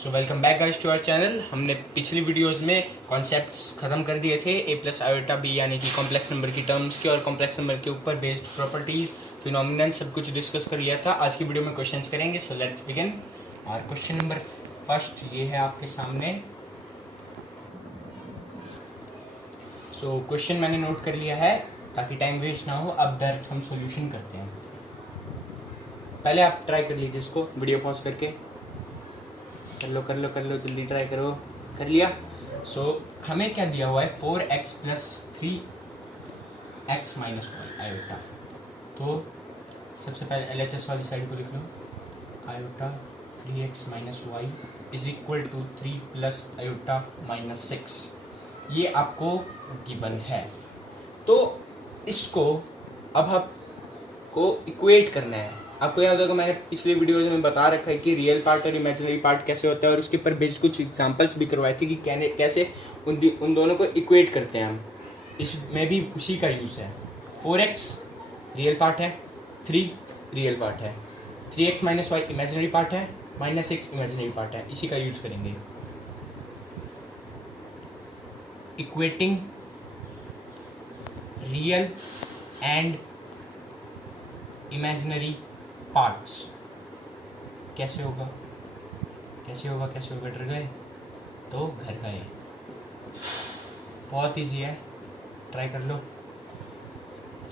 So welcome back guys to our channel. हमने पिछली videos में कॉन्सेप्ट्स खत्म कर दिए थे ए प्लस आयोटा बी यानी कि कॉम्प्लेक्स नंबर की टर्म्स के और कॉम्प्लेक्स नंबर के ऊपर बेस्ड प्रॉपर्टीज फिनोमिनन सब कुछ डिस्कस कर लिया था। आज की वीडियो में क्वेश्चंस करेंगे। So let's begin. और क्वेश्चन नंबर फर्स्ट ये है आपके सामने। सो क्वेश्चन मैंने नोट कर लिया है ताकि टाइम वेस्ट ना हो। अब डायरेक्ट हम सॉल्यूशन करते हैं। पहले आप ट्राई कर लीजिए इसको वीडियो पॉज करके। कर लो जल्दी ट्राई करो। कर लिया। सो हमें क्या दिया हुआ है 4x plus 3x minus one iota. तो सबसे पहले LHS वाली साइड को लिख लो। Iota 3x minus Y is equal to 3 plus iota minus 6। ये आपको गिवन है। तो इसको अब आपको इक्वेट करना है। आपको याद होगा मैंने पिछले वीडियोज में बता रखा है कि रियल पार्ट और इमेजिनरी पार्ट कैसे होता है और उसके ऊपर बेस्ड कुछ एग्जांपल्स भी करवाए थे कि कैसे उन दोनों को इक्वेट करते हैं हम। इसमें भी उसी का यूज़ है। 4x रियल पार्ट है, 3 रियल पार्ट है, 3x minus y imaginary part है, माइनस 6 इमेजिनरी पार्ट है। इसी का यूज़ करेंगे। Equating real and imaginary parts कैसे होगा डर गए तो घर गए। बहुत इजी है, ट्राई कर लो।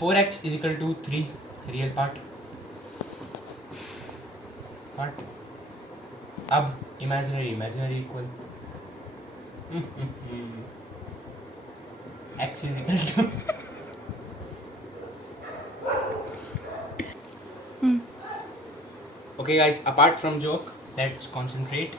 4x is equal to 3 real part. अब imaginary equal x is equal to okay guys, apart from joke let's concentrate.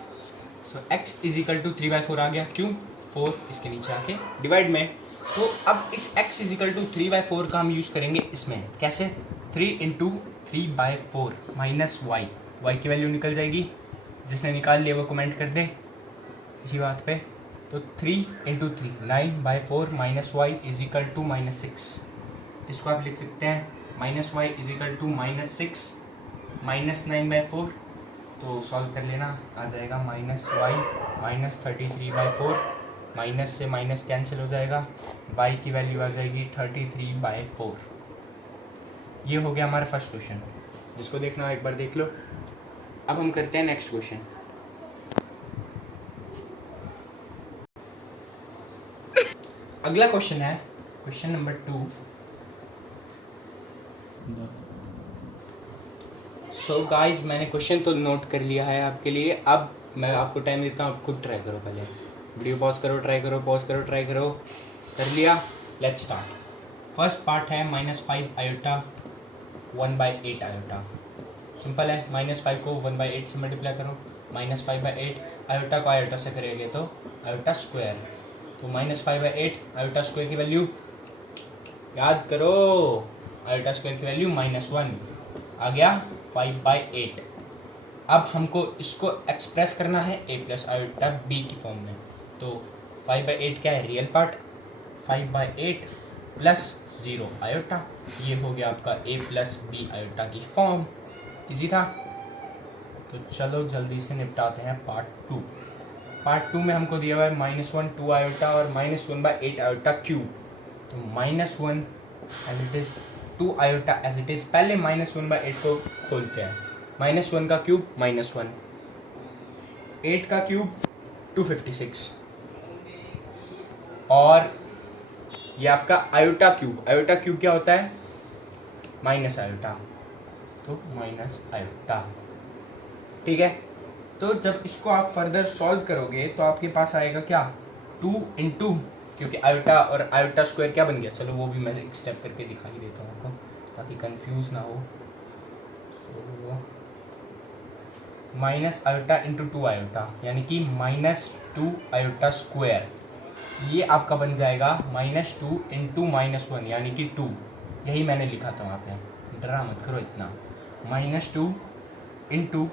So x is equal to 3/4 आ गया। क्यों? 4 इसके नीचे आके डिवाइड में। तो अब इस x इज इक्वल टू 3/4 का हम यूज़ करेंगे इसमें। कैसे? 3 इंटू 3/4 माइनस वाई की वैल्यू निकल जाएगी। जिसने निकाल लिया वो कमेंट कर दे इसी बात पे। तो 3 into 3 9/4 minus Y is equal to minus 6। इसको आप लिख सकते हैं minus Y is equal to minus 6 minus 9/4। तो सॉल्व कर लेना, आ जाएगा माइनस वाई माइनस 33/4। माइनस से माइनस कैंसिल हो जाएगा। वाई की वैल्यू आ जाएगी 33/4। ये हो गया हमारा फर्स्ट क्वेश्चन। जिसको देखना हो एक बार देख लो। अब हम करते हैं नेक्स्ट क्वेश्चन। अगला क्वेश्चन है क्वेश्चन नंबर 2। सो गाइज मैंने क्वेश्चन तो नोट कर लिया है आपके लिए। अब मैं आपको टाइम देता हूँ, आप खुद ट्राई करो। पहले वीडियो पॉज करो, ट्राई करो, पॉज करो, ट्राई करो। कर लिया? Let's start. फर्स्ट पार्ट है -5 आयोटा 1/8 आयोटा। सिंपल है। -5 को 1/8 से मल्टीप्लाई करो। -5/8 आयोटा को आयोटा से करेंगे तो आयोटा स्क्वायर। तो -5/8 आयोटा स्क्वायर की वैल्यू याद करो। आयोटा स्क्वायर की वैल्यू -1 आ गया 5/8। अब हमको इसको एक्सप्रेस करना है a प्लस आयोटा b की फॉर्म में। तो 5/8 क्या है? Real part. 5/8 प्लस 0 आयोटा, ये हो गया आपका a प्लस b आयोटा की फॉर्म। इजी था। तो चलो जल्दी से निपटाते हैं पार्ट 2। पार्ट 2 में हमको दिया हुआ है -1 2 आयोटा और -1/8 आयोटा क्यूब। तो -1 as it is 2 iota as it is. पहले -1/8 को खोलते हैं। -1 का क्यूब -1, 8 का क्यूब 256 और ये आपका आयोटा क्यूब। आयोटा क्यूब क्या होता है? Minus iota. तो माइनस आयोटा। ठीक है। तो जब इसको आप फर्दर सॉल्व करोगे तो आपके पास आएगा क्या? 2 इंटू, क्योंकि आयोटा और आयोटा स्क्वायर क्या बन गया। चलो वो भी मैं एक स्टेप करके दिखा ही देता हूँ आपको ताकि कंफ्यूज ना हो। माइनस आयोटा इंटू 2 आयोटा यानी कि -2 आयोटा स्क्वायर। ये आपका बन जाएगा -2 इंटू -1 यानी कि 2। यही मैंने लिखा था वहाँ पे, डरा मत करो इतना। -2 इंटू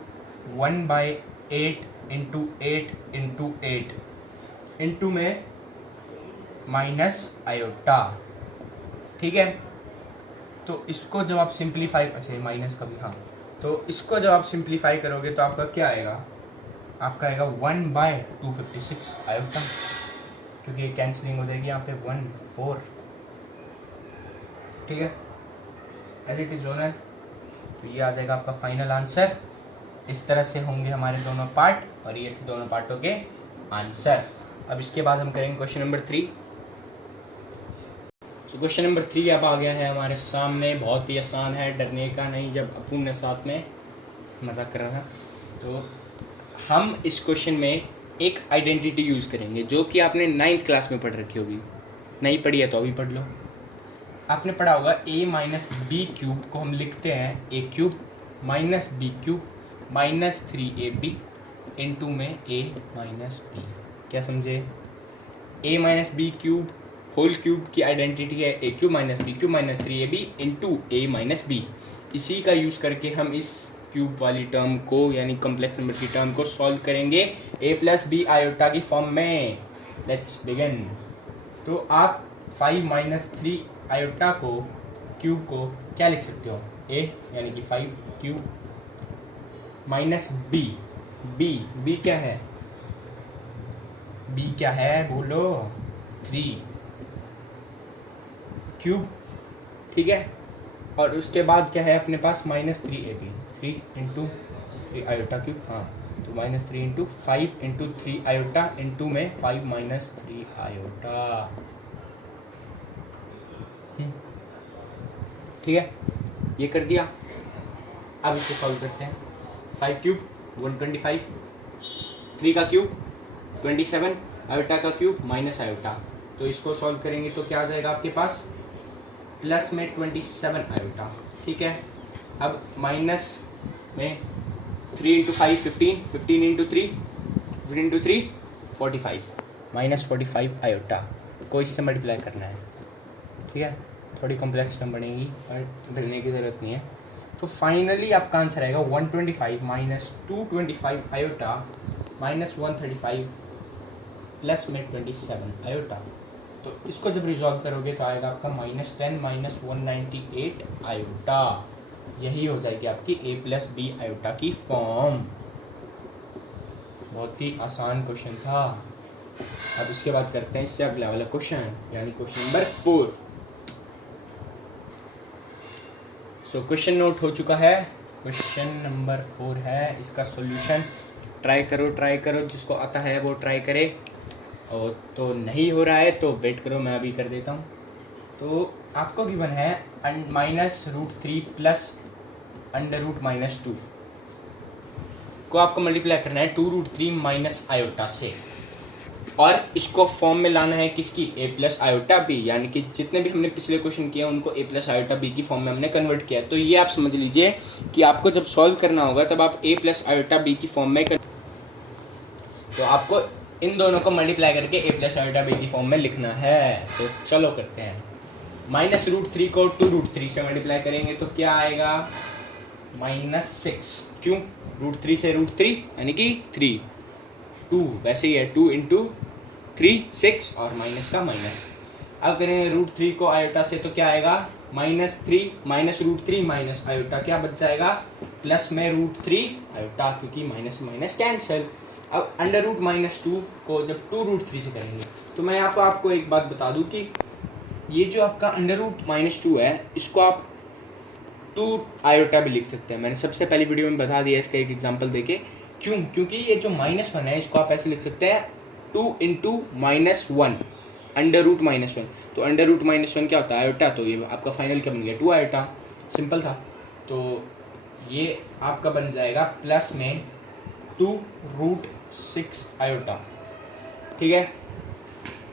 1/8 इंटू 8 इंटू 8 इंटू में माइनस आयोटा। ठीक है। तो इसको जब आप सिंप्लीफाई, अच्छा माइनस का भी, हाँ, तो इसको जब आप सिंप्लीफाई करोगे तो आपका क्या आएगा? आपका आएगा 1/256 आयोटा, क्योंकि कैंसलिंग हो जाएगी यहाँ पे 1 4। ठीक है, एज इट इज होना है। तो ये आ जाएगा आपका फाइनल आंसर। इस तरह से होंगे हमारे दोनों पार्ट, और ये थे दोनों पार्टों के आंसर। अब इसके बाद हम करेंगे क्वेश्चन नंबर 3। तो क्वेश्चन नंबर 3 अब आ गया है हमारे सामने, बहुत ही आसान है, डरने का नहीं। जब अपून ने साथ में मजाक कर रहा था, तो हम इस क्वेश्चन में एक आइडेंटिटी यूज़ करेंगे जो कि आपने 9th क्लास में पढ़ रखी होगी। नहीं पढ़ी है तो अभी पढ़ लो। आपने पढ़ा होगा a माइनस बी क्यूब को हम लिखते हैं a cube minus b cube minus 3ab into में a माइनस बी। क्या समझे? a minus b cube whole cube की आइडेंटिटी है a cube minus b cube minus 3ab into a minus b. इसी का यूज़ करके हम इस क्यूब वाली टर्म को, यानी कॉम्प्लेक्स नंबर की टर्म को सॉल्व करेंगे a प्लस बी आयोटा की फॉर्म में। Let's begin. तो आप 5 माइनस 3 आयोटा को क्यूब को क्या लिख सकते हो? a यानी कि 5 क्यूब माइनस b। b क्या है? b क्या है बोलो? 3 क्यूब। ठीक है, और उसके बाद क्या है अपने पास? Minus 3ab, 3 into 3 iota cube. हाँ, तो minus 3 into 5 into 3 iota into में 5 माइनस 3 आयोटा। ठीक है, ये कर दिया। अब इसको सॉल्व करते हैं। 5 क्यूब 125, 3 का क्यूब 27, आयोटा का क्यूब माइनस आयोटा। तो इसको सॉल्व करेंगे तो क्या आ जाएगा आपके पास? प्लस में 27 आयोटा। ठीक है, अब माइनस में 3 into 5 15, 15 into 3, 15 into 3 45, minus 45 iota को इससे मल्टीप्लाई करना है। ठीक है, थोड़ी कॉम्प्लेक्स टर्म बनेगी पर डरने की ज़रूरत नहीं है। तो फाइनली आपका आंसर आएगा 125 माइनस 225 आयोटा माइनस 135 प्लस में 27 आयोटा। तो इसको जब रिजॉल्व करोगे तो आएगा आपका -10 माइनस 198 आयोटा। यही हो जाएगी आपकी a प्लस बी आयोटा की फॉर्म। बहुत ही आसान क्वेश्चन था। अब इसके बाद करते हैं इससे अगला वाला क्वेश्चन, यानी question number 4। So question note हो चुका है। क्वेश्चन नंबर 4 है, इसका सॉल्यूशन ट्राई करो, जिसको आता है वो ट्राई करे, और तो नहीं हो रहा है तो वेट करो, मैं अभी कर देता हूँ। तो आपको गिवन है -√3 प्लस √-2 को आपको मल्टीप्लाई करना है 2√3 माइनस आयोटा से, और इसको फॉर्म में लाना है किसकी? a प्लस आयोटा बी, यानी कि जितने भी हमने पिछले क्वेश्चन किए उनको a प्लस आयोटा बी की फॉर्म में हमने कन्वर्ट किया। तो ये आप समझ लीजिए कि आपको जब सॉल्व करना होगा तब आप a प्लस आयोटा बी की फॉर्म में तो आपको इन दोनों को मल्टीप्लाई करके a प्लस आयोटा बी की फॉर्म में लिखना है। तो चलो करते हैं। -√3 को 2√3 से मल्टीप्लाई करेंगे तो क्या आएगा? -6। क्यों? √3 से √3 यानी कि 3, 2 वैसे ही है, 2 इंटू 3 6 और माइनस का माइनस। अब करेंगे √3 को आयोटा से तो क्या आएगा? -3 माइनस √3 माइनस आयोटा क्या बच जाएगा? प्लस में √3 आयोटा, क्योंकि माइनस माइनस कैंसिल। अब √-2 को जब 2√3 से करेंगे तो मैं यहाँ पर आपको एक बात बता दूँ कि ये जो आपका √-2 है इसको आप 2 आयोटा भी लिख सकते हैं। मैंने सबसे पहली वीडियो में बता दिया इसका एक एग्जांपल देके। क्यों? क्योंकि ये जो -1 है इसको आप ऐसे लिख सकते हैं 2 इंटू -1 √-1। तो √-1 क्या होता है? आयोटा। तो ये आपका फाइनल क्या बन गया? 2 आयोटा। सिंपल था। तो ये आपका बन जाएगा प्लस में 2√6 आयोटा। ठीक है,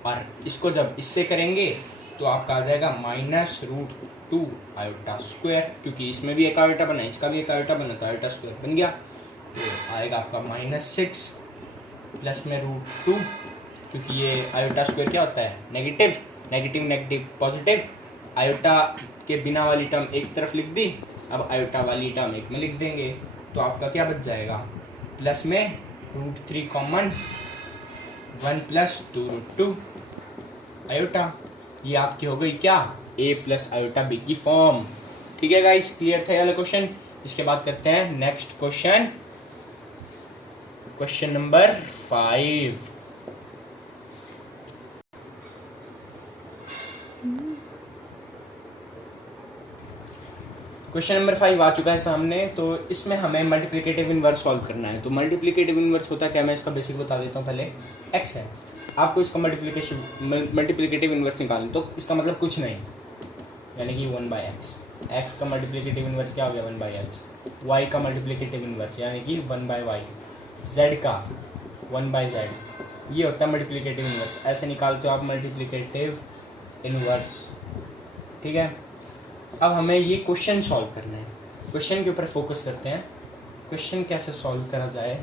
और इसको जब इससे करेंगे तो आपका आ जाएगा -√2 आयोटा स्क्वायर, क्योंकि इसमें भी एक आयोटा बना, इसका भी एक आयोटा बना, तो आयोटा स्क्वायर बन गया। तो आएगा आपका -6 प्लस में √2, क्योंकि ये आयोटा स्क्वायर क्या होता है? Negative, negative negative positive. Iota के बिना वाली टर्म एक तरफ लिख दी, अब आयोटा वाली टर्म एक में लिख देंगे। तो आपका क्या बच जाएगा? प्लस में √3 कॉमन, 1 प्लस 2√2 आयोटा। ये आपकी हो गई क्या? a प्लस आयोटा बी की फॉर्म। ठीक है गाइस, क्लियर था ये वाला क्वेश्चन। इसके बाद करते हैं next question. Question number 5। Question number 5 आ चुका है सामने। तो इसमें हमें मल्टीप्लिकेटिव इनवर्स सॉल्व करना है। तो मल्टीप्लिकेटिव इनवर्स होता क्या, मैं इसका बेसिक बता देता हूँ। पहले x है, आपको इसका मल्टीप्लिकेटिव इनवर्स निकालना। तो इसका मतलब कुछ नहीं, यानी कि 1/x। x का मल्टीप्लिकेटिव इनवर्स क्या हो गया, 1/x। y का मल्टीप्लिकेटिव इनवर्स यानी कि 1/y। z का 1/z। ये होता है मल्टीप्लिकेटिव इनवर्स। ऐसे निकालते हो आप मल्टीप्लिकेटिव इनवर्स, ठीक है। अब हमें ये क्वेश्चन सॉल्व करना है। क्वेश्चन के ऊपर फोकस करते हैं। क्वेश्चन कैसे सॉल्व करा जाए।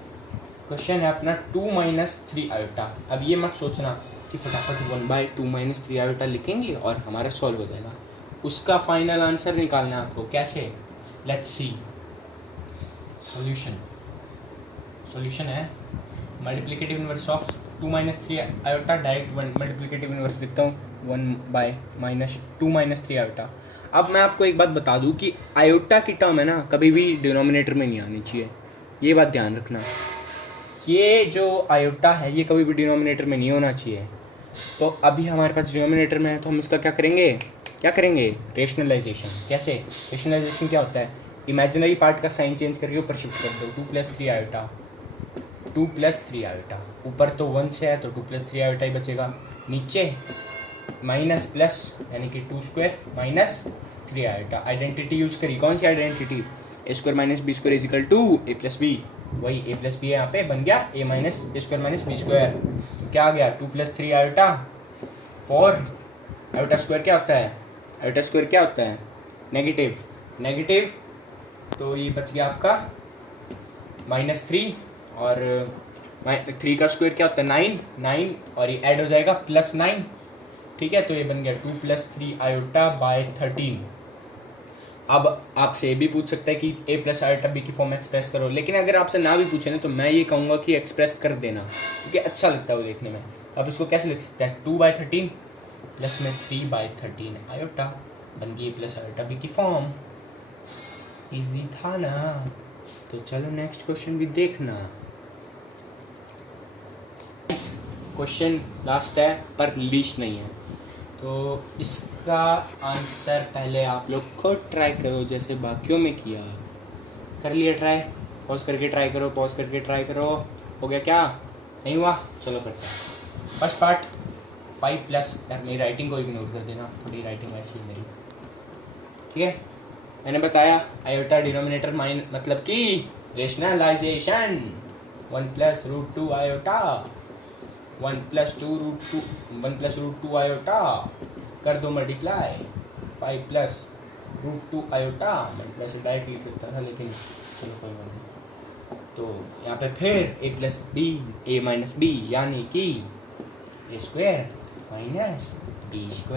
क्वेश्चन है अपना 2 - 3 आयोटा। अब ये मत सोचना कि फटाफट 1/2 - 3 आयोटा लिखेंगे और हमारा सॉल्व हो जाएगा। उसका फाइनल आंसर निकालना है आपको। कैसे, लेट्स सी सॉल्यूशन है multiplicative inverse of 2 - 3 iota. Direct multiplicative inverse लिखता हूँ 1/2 - 3 आयोटा। अब मैं आपको एक बात बता दूं कि आयोटा की टर्म है ना, कभी भी डिनोमिनेटर में नहीं आनी चाहिए। ये बात ध्यान रखना। ये जो आयोटा है ये कभी भी डिनोमिनेटर में नहीं होना चाहिए। तो अभी हमारे पास डिनोमिनेटर में है, तो हम इसका क्या करेंगे रेशनलाइजेशन। कैसे, रेशनलाइजेशन क्या होता है, इमेजिनरी पार्ट का साइन चेंज करके ऊपर शिफ्ट कर दो। 2 + 3 आयोटा, 2 + 3 आयोटा। ऊपर तो 1 से है तो 2 + 3 आयोटा ही बचेगा। नीचे माइनस प्लस यानी कि 2² - 3 आयोटा। आइडेंटिटी यूज करी, कौन सी identity, a² - b² = a + b। वही a + b यहाँ पे बन गया a - a² - b²। क्या आ गया, 2 + 3 आयोटा 4। आयोटा स्क्वायर क्या होता है, आयोटा स्क्वायर क्या होता है, नेगेटिव। तो ये बच गया आपका -3 और 3 का स्क्वायर क्या होता है 9 और ये ऐड हो जाएगा +9, ठीक है। तो ये बन गया 2 + 3 आयोटा बाय 13। अब आपसे ये भी पूछ सकता है कि a + आयोटा b की फॉर्म एक्सप्रेस करो, लेकिन अगर आपसे ना भी पूछे ना तो मैं ये कहूँगा कि एक्सप्रेस कर देना, क्योंकि अच्छा लगता है वो देखने में। अब इसको कैसे लिख सकते हैं, 2/13 प्लस में 3/13 आयोटा बन गई a + आयोटा b की फॉर्म। इजी था ना। तो चलो नेक्स्ट क्वेश्चन भी देखना। क्वेश्चन लास्ट है पर लीस्ट नहीं है, तो इसका आंसर पहले आप लोग खुद ट्राई करो जैसे बाकियों में किया। कर लिया ट्राई, पॉज करके ट्राई करो, पॉज करके ट्राई करो। हो गया क्या, नहीं हुआ, चलो करते हैं। फर्स्ट पार्ट 5+, यार मेरी राइटिंग को इग्नोर कर देना, थोड़ी राइटिंग वैसी है मेरी, ठीक है। मैंने बताया आयोटा डिनोमिनेटर मतलब कि रेशनलाइजेशन। 1 + √2 आयोटा 1 + √2 आयोटा कर दो मल्टीप्लाई। 5 + √2 आयोटा मल्टीप्लाई से डायरेक्ट लिख सकता था, लेकिन चलो कोई बात नहीं। तो यहाँ पे फिर a + b यानी कि a² - b²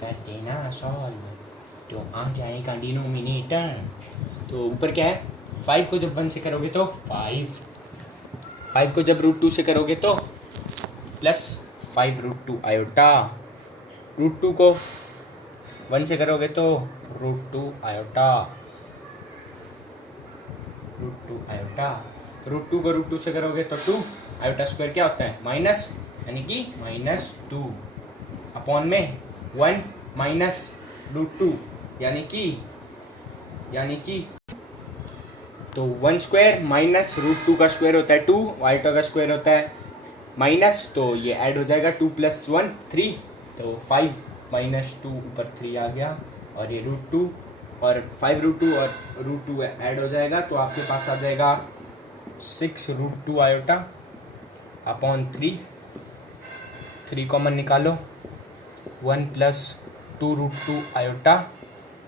कर देना सॉल्व, तो आ जाएगा डिनोमिनेटर। तो ऊपर क्या है, 5 को जब 1 से करोगे तो 5 को जब √2 से करोगे तो +5 √2 आयोटा। √2 को 1 से करोगे तो √2 आयोटा। √2 को √2 से करोगे तो 2। आयोटा स्क्वायर क्या होता है माइनस, यानी कि -2 अपॉन में 1 -√2 यानी कि तो 1² -√2 का स्क्वायर होता है 2, आयोटा का स्क्वायर होता है माइनस, तो ये ऐड हो जाएगा 2 + 1 3, तो 5 - 2 ऊपर 3 आ गया, और ये √2 और 5 √2 और √2 ऐड हो जाएगा, तो आपके पास आ जाएगा 6 √2 आयोटा अपॉन 3 कॉमन निकालो, 1 + 2 √2 आयोटा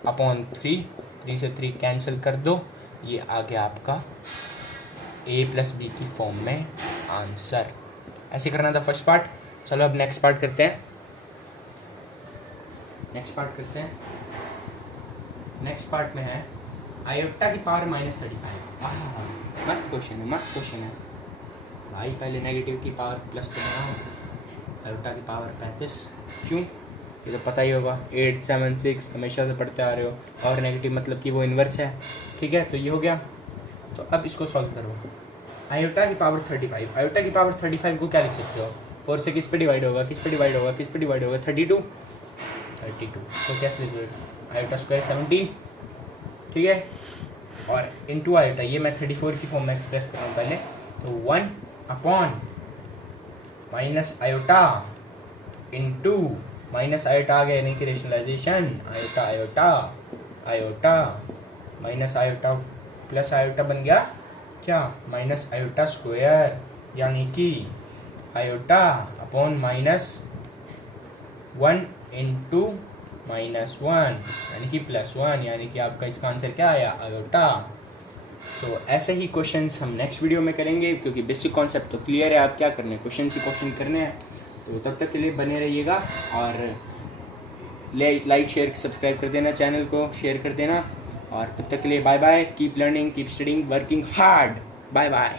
अपॉन 3 से 3 कैंसिल कर दो। ये आ गया आपका a + b की फॉर्म में आंसर। ऐसे करना था फर्स्ट पार्ट। चलो अब नेक्स्ट पार्ट करते हैं। नेक्स्ट पार्ट में है आयोटा की पावर -35। मस्त क्वेश्चन है भाई। पहले नेगेटिव की पावर प्लस तो बनाओ, आयोटा की पावर 35। क्यों, ये तो पता ही होगा, 8 7 6 हमेशा से पढ़ते आ रहे हो। और नेगेटिव मतलब कि वो इन्वर्स है, ठीक है। तो ये हो गया। तो अब इसको सॉल्व करो। आयोटा की पावर 35। आयोटा की पावर 35 को क्या लिख सकते हो? 4 से किस पे डिवाइड होगा, किस पे डिवाइड होगा, किस पे डिवाइड होगा? 32। तो कैसे लिख दो? आयोटा स्क्वायर 70, ठीक है। और इनटू आयोटा, ये मैं 34 की फॉर्म में एक्सप्रेस कर रहा हूँ पहले। तो 1 upon minus iota into minus iota आ गया यानी कि rationalisation, iota iota iota minus iota plus iota बन गया क्या? माइनस आयोटा स्क्वायर, यानी कि iota upon minus 1 into minus 1 यानी कि प्लस 1, यानी कि आपका इसका आंसर क्या आया? आयोटा। सो ऐसे ही क्वेश्चंस हम नेक्स्ट वीडियो में करेंगे, क्योंकि बेसिक कॉन्सेप्ट तो क्लियर है। आप क्या करने, क्वेश्चन ही क्वेश्चन करने हैं। तो तब तक के लिए बने रहिएगा और लाइक शेयर सब्सक्राइब कर देना, चैनल को शेयर कर देना। और तब तक के लिए bye bye, keep learning, keep studying, working hard. Bye bye.